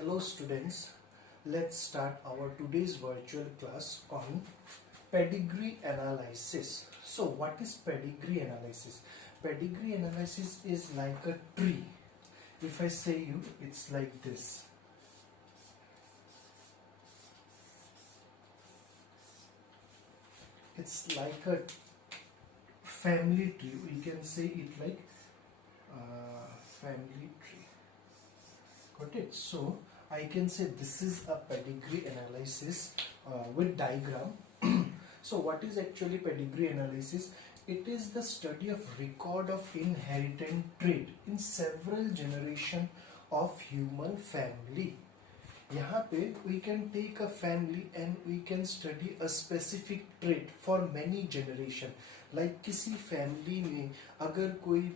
Hello students, let's start our today's virtual class on pedigree analysis. So what is pedigree analysis? Pedigree analysis is like a tree. If I say you, it's like this. It's like a family tree. We can say it like family tree. Got it? So I can say this is a pedigree analysis with diagram. So what is actually pedigree analysis? It is the study of record of inherited trait in several generation of human family. यहाँ पे we can take a family and we can study a specific trait for many generation. Like किसी family में अगर कोई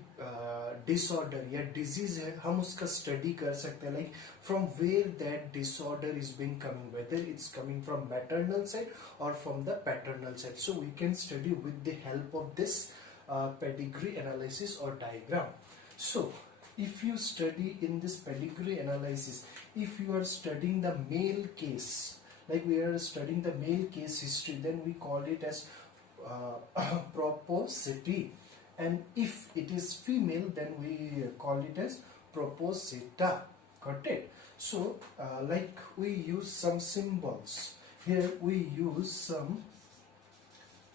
disorder या disease है, हम उसका study कर सकते हैं. Like from where that disorder is being coming, whether it's coming from maternal side or from the paternal side. So we can study with the help of this pedigree analysis or diagram. So if you study in this pedigree analysis, if you are studying the male case, like we are studying the male case history, then we call it as proposity, and if it is female, then we call it as proposita. Got it? So like we use some symbols here. We use some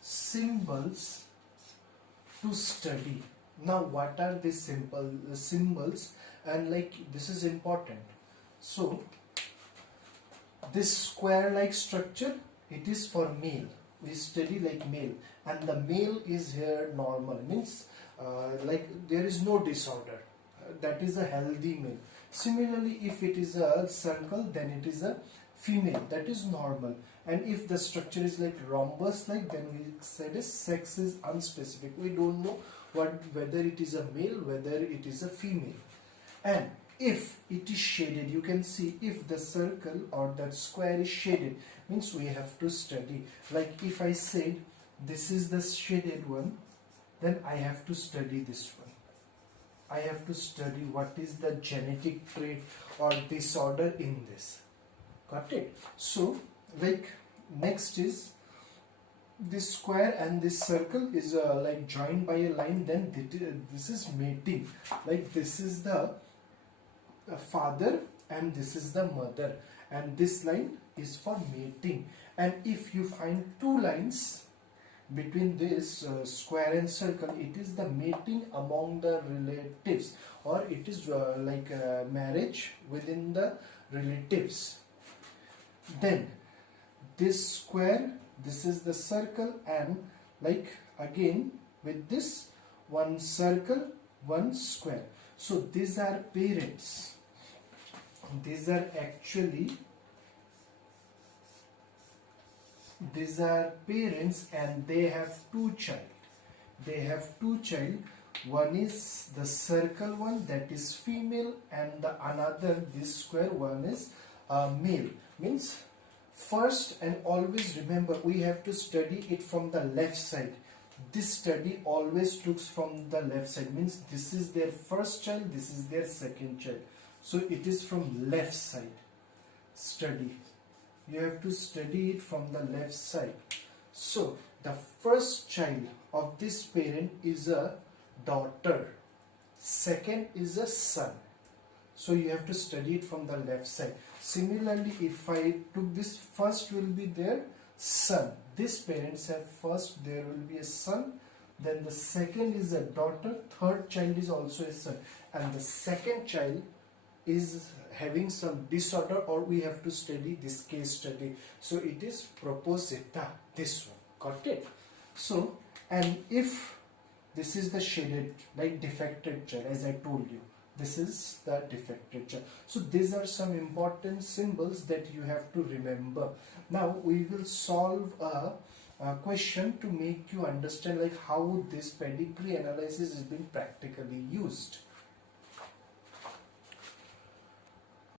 symbols to study. Now what are these simple symbols, and like this is important. So this square like structure, it is for male. We study like male, and the male is here normal, means like there is no disorder, that is a healthy male. Similarly, if it is a circle, then it is a female, that is normal. And if the structure is like rhombus like, then we said is sex is unspecific. We don't know whether it is a male, whether it is a female. And if it is shaded, you can see if the circle or that square is shaded, means we have to study. Like if I say this is the shaded one, then I have to study this one. I have to study what is the genetic trait or disorder in this. Got it? So like next is this square and this circle is like joined by a line, then this is mating. Like this is the father and this is the mother, and this line is for mating. And if you find two lines between this square and circle, it is the mating among the relatives, or it is like marriage within the relatives. Then this square, this is the circle, and like again with this one circle, one square. So these are parents. These are actually parents, and they have two child. They have two child. One is the circle one, that is female, and the another, this square one, is male. Means first, and always remember, we have to study it from the left side. This study always looks from the left side, means this is their first child, this is their second child. So it is from left side study. You have to study it from the left side. So the first child of this parent is a daughter, second is a son. So you have to study it from the left side. Similarly, if I took this, first will be their son. This parents have first, there will be a son, then the second is a daughter, third child is also a son, and the second child is having some disorder, or we have to study this case study. So it is proposita, this one. Got it? So, and if this is the shaded like defected child, as I told you, this is the defected child. So these are some important symbols that you have to remember. Now we will solve a question to make you understand like how this pedigree analysis is being practically used.